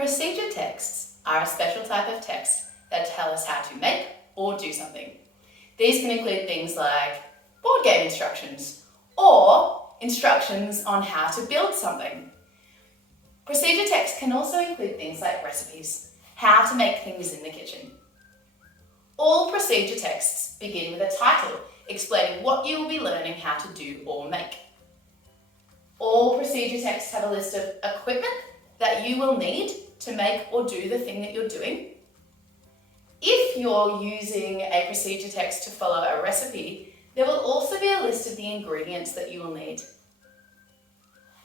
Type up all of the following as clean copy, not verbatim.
Procedure texts are a special type of text that tell us how to make or do something. These can include things like board game instructions or instructions on how to build something. Procedure text can also include things like recipes, how to make things in the kitchen. All procedure texts begin with a title explaining what you will be learning how to do or make. All procedure texts have a list of equipment that you will need to make or do the thing that you're doing. If you're using a procedure text to follow a recipe, there will also be a list of the ingredients that you will need.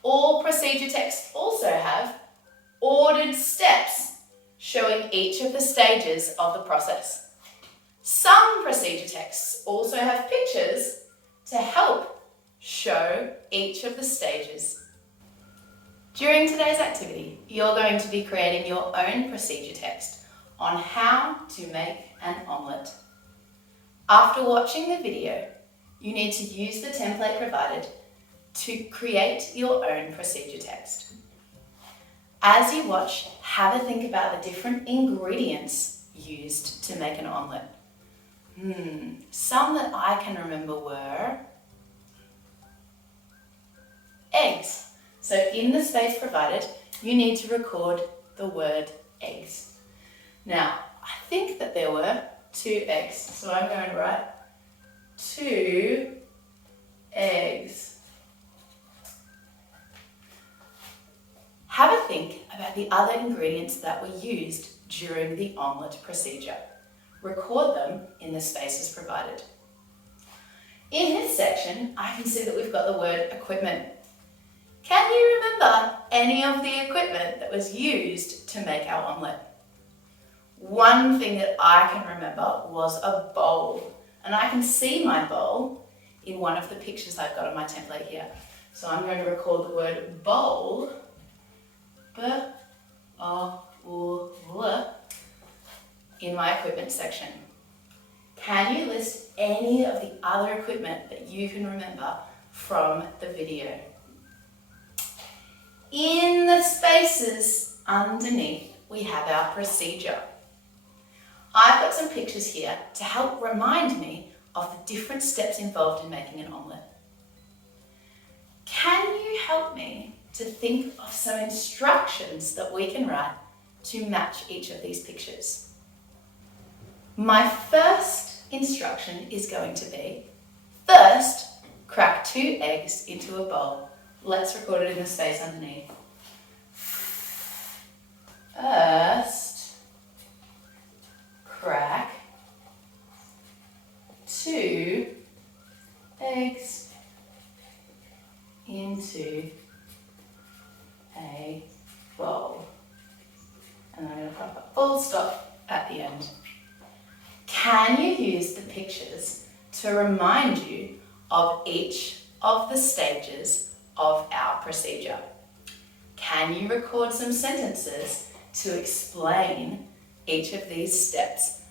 All procedure texts also have ordered steps showing each of the stages of the process. Some procedure texts also have pictures to help show each of the stages. During today's activity, you're going to be creating your own procedure text on how to make an omelette. After watching the video, you need to use the template provided to create your own procedure text. As you watch, have a think about the different ingredients used to make an omelette. Some that I can remember were eggs. So in the space provided, you need to record the word eggs. Now, I think that there were 2 eggs, so I'm going to write 2 eggs. Have a think about the other ingredients that were used during the omelette procedure. Record them in the spaces provided. In this section, I can see that we've got the word equipment. Can you remember any of the equipment that was used to make our omelette? One thing that I can remember was a bowl, and I can see my bowl in one of the pictures I've got on my template here. So I'm going to record the word bowl, in my equipment section. Can you list any of the other equipment that you can remember from the video? In the spaces underneath, we have our procedure. I've got some pictures here to help remind me of the different steps involved in making an omelette. Can you help me to think of some instructions that we can write to match each of these pictures? My first instruction is going to be, first, crack 2 eggs into a bowl. Let's record it in the space underneath. First, crack 2 eggs into a bowl. And I'm going to put a full stop at the end. Can you use the pictures to remind you of each of the stages of our procedure? Can you record some sentences to explain each of these steps